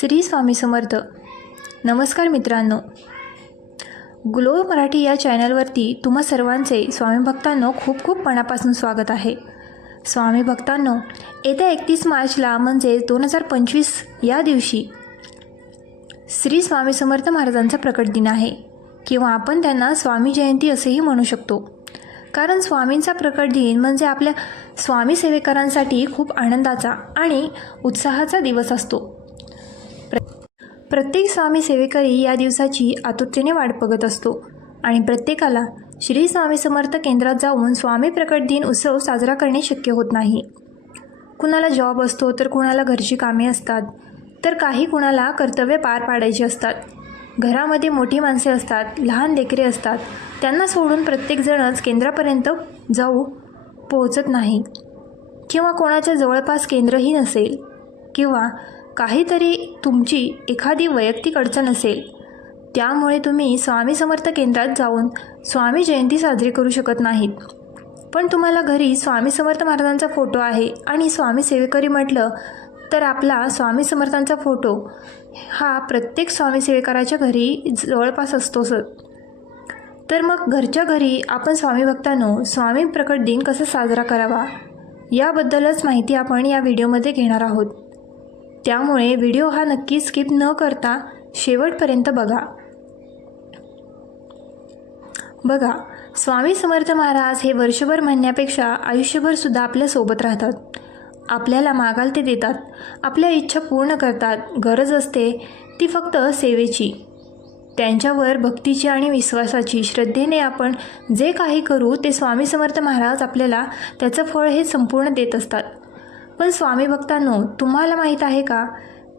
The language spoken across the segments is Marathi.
श्री स्वामी समर्थ. नमस्कार मित्रांनो. ग्लो मराठी या चॅनलवरती तुम्हा सर्वांचे स्वामी भक्तांनो खूप खूप मनापासून स्वागत आहे. स्वामी भक्तांनो येत्या एकतीस मार्चला म्हणजे दोन हजार पंचवीस या दिवशी श्री स्वामी समर्थ महाराजांचा प्रकट दिन आहे. किंवा आपण त्यांना स्वामी जयंती असेही म्हणू शकतो. कारण स्वामींचा प्रकट दिन म्हणजे आपल्या स्वामी सेवेकरांसाठी खूप आनंदाचा आणि उत्साहाचा दिवस असतो. प्रत्येक स्वामी सेवेकरी या दिवसाची आतुरतेने वाट बघत असतो. आणि प्रत्येकाला श्री स्वामी समर्थ केंद्रात जाऊन स्वामी प्रकट दिन उत्सव साजरा करणे शक्य होत नाही. कुणाला जॉब असतो तर कुणाला घरची कामे असतात तर काही कुणाला कर्तव्य पार पाडायची असतात. घरामध्ये मोठी माणसे असतात लहान लेकरे असतात त्यांना सोडून प्रत्येकजणच केंद्रापर्यंत जाऊ पोहोचत नाही. किंवा कोणाच्या जवळपास केंद्रही नसेल किंवा काहीतरी तुमची एखादी वैयक्तिक अडचण असेल त्यामुळे तुम्ही स्वामी समर्थ केंद्रात जाऊन स्वामी जयंती साजरी करू शकत नाहीत. पण तुम्हाला घरी स्वामी समर्थ महाराजांचा फोटो आहे आणि स्वामी सेवेकरी म्हटलं तर आपला स्वामी समर्थांचा फोटो हा प्रत्येक स्वामी सेवेकराच्या घरी जवळपास असतो सर. तर मग घरच्या घरी आपण स्वामी भक्तांनो स्वामी प्रकट दिन कसा साजरा करावा? याबद्दलच माहिती आपण या व्हिडिओमध्ये घेणार आहोत. त्यामुळे व्हिडिओ हा नक्की स्किप न करता शेवटपर्यंत बघा. बघा स्वामी समर्थ महाराज हे वर्षभर म्हणण्यापेक्षा आयुष्यभर सुद्धा आपल्यासोबत राहतात. आपल्याला मागाल ते देतात. आपल्या इच्छा पूर्ण करतात. गरज असते ती फक्त सेवेची. त्यांच्यावर भक्तीची आणि विश्वासाची श्रद्धेने आपण जे काही करू ते स्वामी समर्थ महाराज आपल्याला त्याचं फळ हे संपूर्ण देत असतात. पण स्वामी भक्तांनो तुम्हाला माहीत आहे का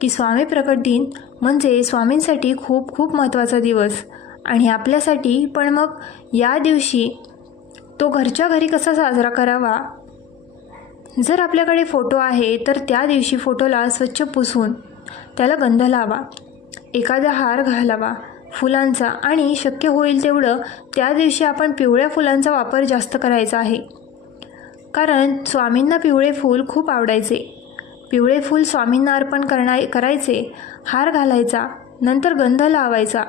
की स्वामी प्रकट दिन म्हणजे स्वामींसाठी खूप खूप महत्त्वाचा दिवस आणि आपल्यासाठी पण मग या दिवशी तो घरच्या घरी कसा साजरा करावा? जर आपल्याकडे फोटो आहे तर त्या दिवशी फोटोला स्वच्छ पुसून त्याला गंध लावा एखादा हार घालावा फुलांचा आणि शक्य होईल तेवढं त्या दिवशी आपण पिवळ्या फुलांचा वापर जास्त करायचा आहे. कारण स्वामींना पिवळे फूल खूप आवडायचे. पिवळे फूल स्वामींना अर्पण करणाय करायचे हार घालायचा नंतर गंध लावायचा.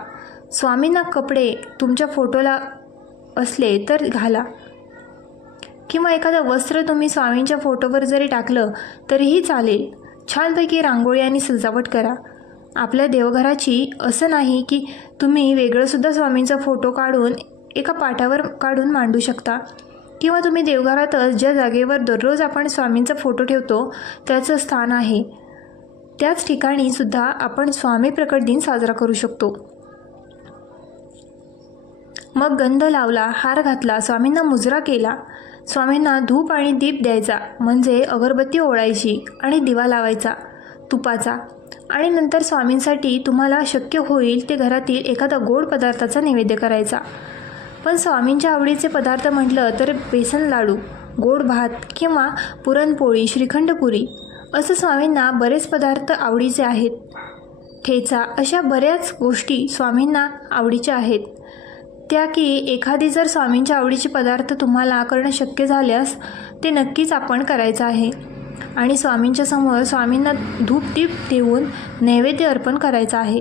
स्वामींना कपडे तुमच्या फोटोला असले तर घाला. किंवा एखादं वस्त्र तुम्ही स्वामींच्या फोटोवर जरी टाकलं तरीही चालेल. छानपैकी रांगोळी आणि सजावट करा. आपल्या देवघराची असं नाही की तुम्ही वेगळंसुद्धा स्वामींचा फोटो काढून एका पाटावर काढून मांडू शकता. किंवा तुम्ही देवघरातच ज्या जागेवर दररोज आपण स्वामींचा फोटो ठेवतो त्याचं स्थान आहे. त्याच ठिकाणी सुद्धा आपण स्वामी प्रकट दिन साजरा करू शकतो. मग गंध लावला हार घातला स्वामींना मुजरा केला. स्वामींना धूप आणि दीप द्यायचा म्हणजे अगरबत्ती ओळायची आणि दिवा लावायचा तुपाचा. आणि नंतर स्वामींसाठी तुम्हाला शक्य होईल ते घरातील एखादा गोड पदार्थाचा नैवेद्य करायचा. पण स्वामींच्या आवडीचे पदार्थ म्हटलं तर बेसन लाडू गोड भात किंवा पुरणपोळी श्रीखंडपुरी. असं स्वामींना बरेच पदार्थ आवडीचे आहेत. ठेचा अशा बऱ्याच गोष्टी स्वामींना आवडीच्या आहेत. त्या की एखादी जर स्वामींच्या आवडीचे पदार्थ तुम्हाला करणं शक्य झाल्यास ते नक्कीच आपण करायचं आहे. आणि स्वामींच्या समोर स्वामींना धूप दीप देऊन नैवेद्य अर्पण करायचं आहे.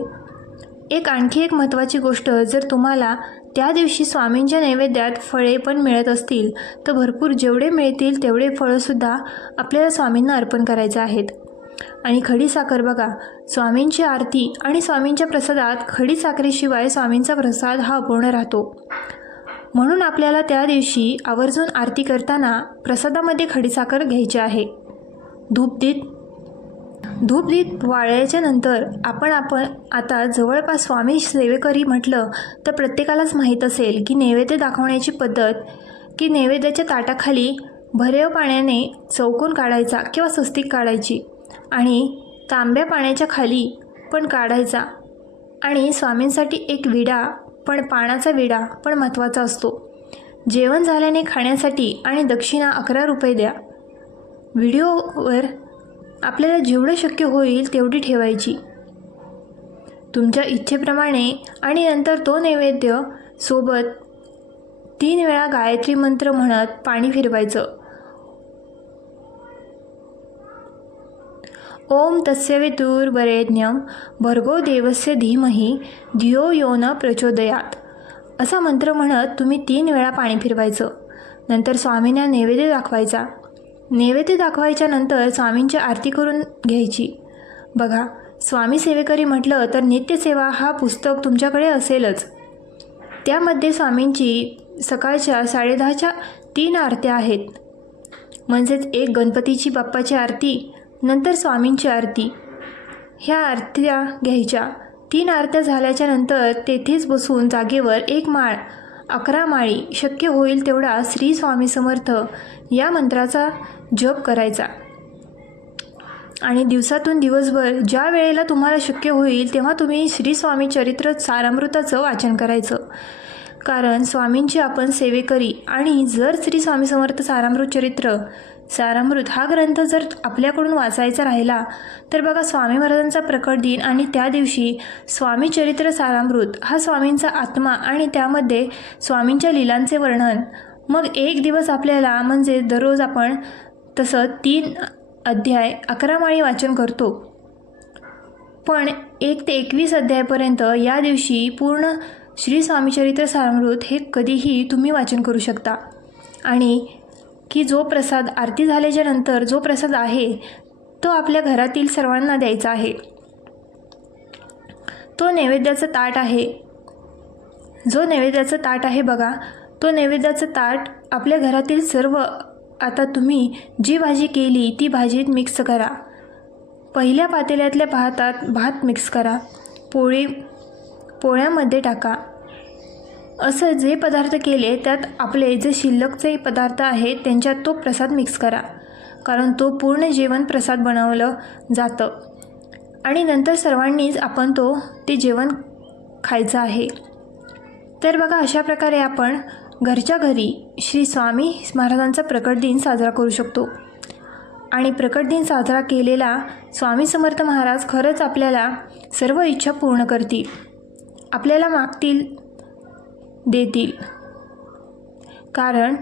एक आणखी एक महत्त्वाची गोष्ट जर तुम्हाला त्या दिवशी स्वामींच्या नैवेद्यात फळे पण मिळत असतील. तर भरपूर जेवढे मिळतील तेवढे फळंसुद्धा आपल्याला स्वामींना अर्पण करायचे आहेत. आणि खडी साखर बघा. स्वामींची आरती आणि स्वामींच्या प्रसादात खडी साखरेशिवाय स्वामींचा प्रसाद हा अपूर्ण राहतो. म्हणून आपल्याला त्या दिवशी आवर्जून आरती करताना प्रसादामध्ये खडीसाखर घ्यायची आहे. धूप देत धूप दीप वाळल्याच्या नंतर आपण आपण आता जवळपास स्वामी सेवेकरी म्हटलं तर प्रत्येकालाच माहीत असेल की नैवेद्य दाखवण्याची पद्धत की नैवेद्याच्या ताटाखाली भरेव पाण्याने चौकोन काढायचा किंवा स्वस्तिक काढायची आणि तांब्या पाण्याच्या खाली पण काढायचा. आणि स्वामींसाठी एक विडा पण पाण्याचा विडा पण महत्त्वाचा असतो. जेवण झाल्याने खाण्यासाठी आणि दक्षिणा अकरा रुपये द्या. व्हिडिओवर आपल्याला जेवढं शक्य होईल तेवढी ठेवायची. तुमच्या इच्छेप्रमाणे आणि नंतर तो नैवेद्य सोबत तीन वेळा गायत्री मंत्र म्हणत पाणी फिरवायचं. ओम तस्य वितुर्वरेण्यं भर्गो देवस्य धीमही धियो यो न प्रचोदयात. असा मंत्र म्हणत तुम्ही तीन वेळा पाणी फिरवायचं. नंतर स्वामींना नैवेद्य दाखवायचा. नैवेद्य दाखवायच्या नंतर स्वामींची आरती करून घ्यायची. बघा स्वामी सेवेकरी म्हटलं तर नित्यसेवा हा पुस्तक तुमच्याकडे असेलच. त्यामध्ये स्वामींची सकाळच्या साडेदहाच्या तीन आरत्या आहेत. म्हणजेच एक गणपतीची बाप्पाची आरती नंतर स्वामींची आरती. ह्या आरत्या घ्यायच्या. तीन आरत्या झाल्याच्यानंतर तेथेच बसून जागेवर एक माळ अकरा माळी शक्य होईल तेवढा श्री स्वामी समर्थ या मंत्राचा जप करायचा. आणि दिवसातून दिवसभर ज्या वेळेला तुम्हाला शक्य होईल तेव्हा तुम्ही श्री स्वामी चरित्र सारामृताचं वाचन करायचं. कारण स्वामींची आपण सेवेकरी आणि जर श्री स्वामी समर्थ सारामृत चरित्र सारामृत हा ग्रंथ जर आपल्याकडून वाचायचा राहिला तर बघा स्वामी महाराजांचा प्रकट दिन आणि त्या दिवशी स्वामी चरित्र सारामृत हा स्वामींचा आत्मा आणि त्यामध्ये स्वामींच्या लीलांचे वर्णन. मग एक दिवस आपल्याला म्हणजे दररोज आपण तसं तीन अध्याय अकरा माळी वाचन करतो. पण एक ते एकवीस अध्यायापर्यंत या दिवशी पूर्ण श्री स्वामीचरित्र सारामृत हे कधीही तुम्ही वाचन करू शकता. आणि की जो प्रसाद आरती झाल्याच्यानंतर जो प्रसाद आहे तो आपल्या घरातील सर्वांना द्यायचा आहे. तो नैवेद्याचं ताट आहे. जो नैवेद्याचं ताट आहे बघा तो नैवेद्याचं ताट आपल्या घरातील सर्व आता तुम्ही जी भाजी केली ती भाजीत मिक्स करा. पहिल्या पातेल्यातल्या भातात भात मिक्स करा. पोळी पोळ्यामध्ये टाका. असं जे पदार्थ केले त्यात आपले जे शिल्लकचे पदार्थ आहेत त्यांच्यात तो प्रसाद मिक्स करा. कारण तो पूर्ण जेवण प्रसाद बनवलं जातं. आणि नंतर सर्वांनीच आपण तो ते जेवण खायचं आहे. तर बघा अशा प्रकारे आपण घरच्या घरी श्री स्वामी महाराजांचा प्रकट दिन साजरा करू शकतो. आणि प्रकट दिन साजरा केलेला स्वामी समर्थ महाराज खरंच आपल्याला सर्व इच्छा पूर्ण करतील. आपल्याला मागतील देतील. कारण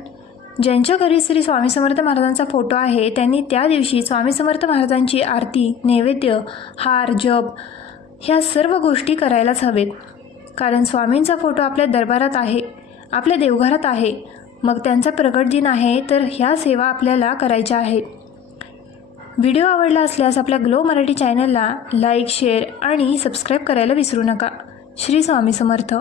ज्यांच्या घरी श्री स्वामी समर्थ महाराजांचा फोटो आहे त्यांनी त्या दिवशी स्वामी समर्थ महाराजांची आरती नैवेद्य हार जप ह्या सर्व गोष्टी करायलाच हवेत. कारण स्वामींचा फोटो आपल्या दरबारात आहे आपल्या देवघरात आहे. मग त्यांचा प्रगट दिन आहे तर ह्या सेवा आपल्याला करायच्या आहेत. व्हिडिओ आवडला असल्यास आपल्या ग्लो मराठी चॅनलला लाईक शेअर आणि सबस्क्राईब करायला विसरू नका. श्री स्वामी समर्थ.